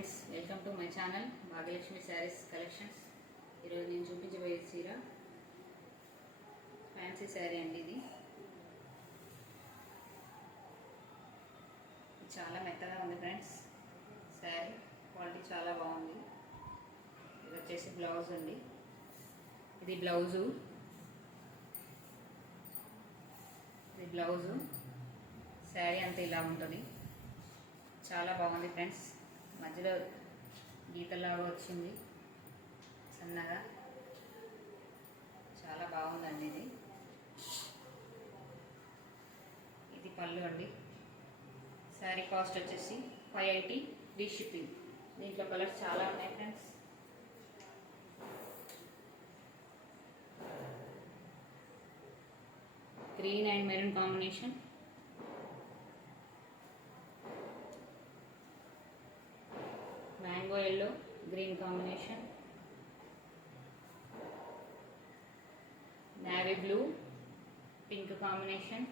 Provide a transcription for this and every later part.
Friends, welcome to my channel Bhagyalakshmi saris కలెక్షన్స్. ఈరోజు నేను చూపించబోయే చీర ఫ్యాన్సీ శారీ అండి. ఇది చాలా మెత్తగా ఉంది ఫ్రెండ్స్. శారీ క్వాలిటీ చాలా బాగుంది. ఇది వచ్చేసి బ్లౌజ్ అండి. ఇది బ్లౌజు శారీ అంతా ఇలా ఉంటుంది. చాలా బాగుంది ఫ్రెండ్స్. మధ్యలో గీతలాగా వచ్చింది సన్నగా. చాలా బాగుందండి. ఇది పళ్ళు అండి. శారీ కాస్ట్ వచ్చేసి 580 ఫ్రీ షిప్పింగ్. దీంట్లో కలర్స్ చాలా ఉన్నాయి friends. Green and maroon combination, mango yellow green combination, navy blue pink combination,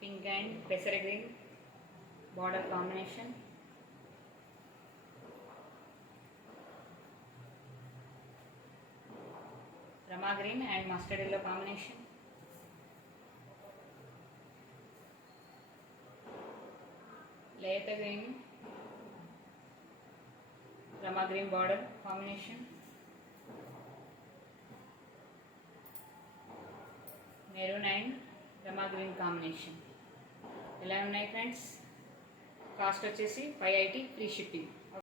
pink and పెసర గ్రీన్ బార్డర్ కాంబినేషన్, రమా green and mustard yellow combination, లేత గ్రీన్ రమా green border combination, maroon and రమా green combination. ఎలా ఉన్నాయి friends? Cost వచ్చేసి 580 free shipping.